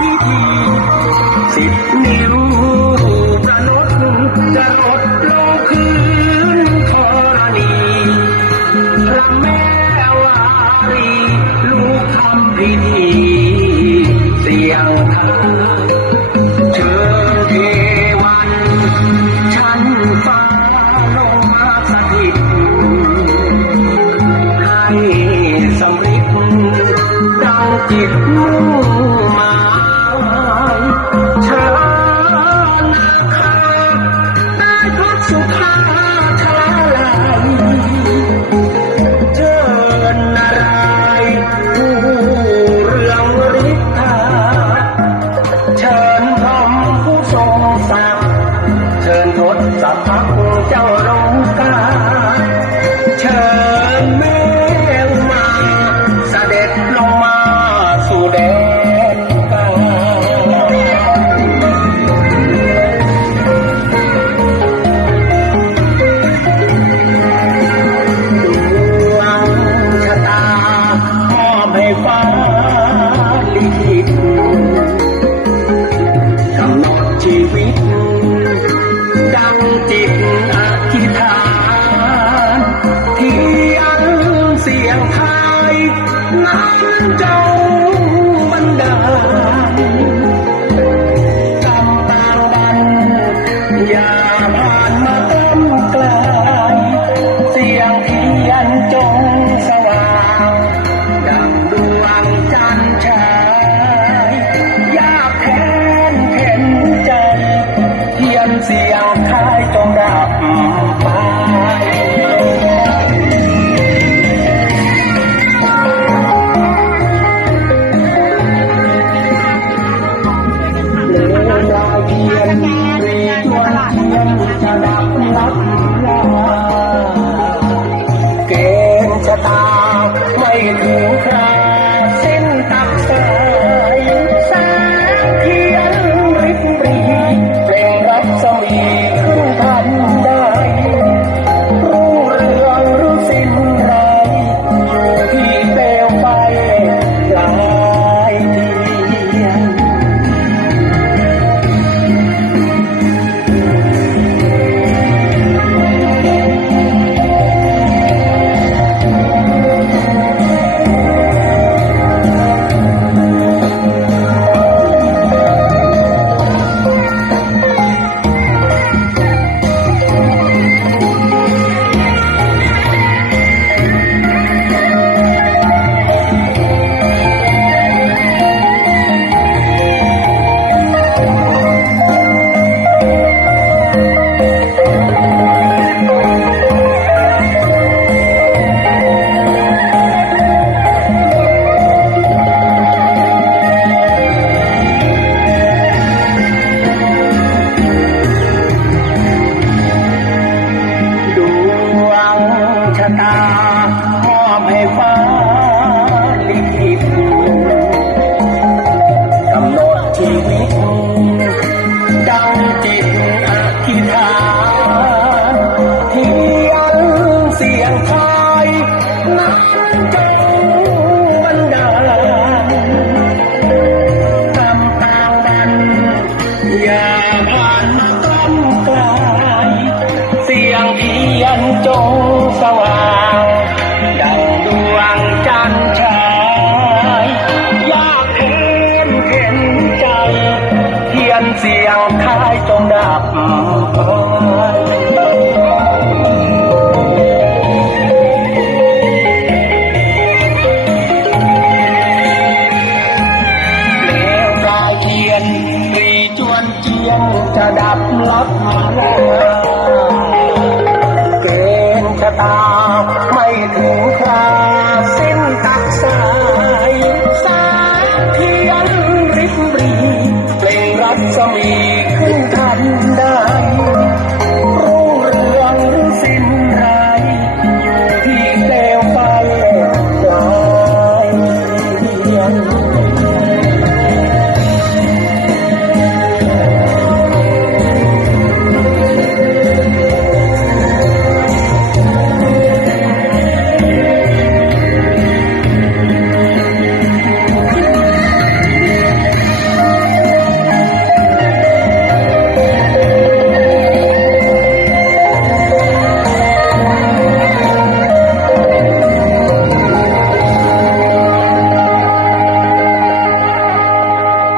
พิธีสิบนิ้วจะลดจะลดลงคืนธรณีพระแม่วารีลูกทำพิธีเสียงทางเชิญเทวันฉันฟ้าลงสถิตให้สำริดดังจิตมุ่ง 加好。hai nắng châu bánh đà ายน้ำตาวันยาผ่นต้องกลเสียงเพียนจงสางดังดวงจันทร์ชายอยากเห็นเห็นใจ เทียนเสียงคายจงดับ ยงจะดับลับมาแล้ว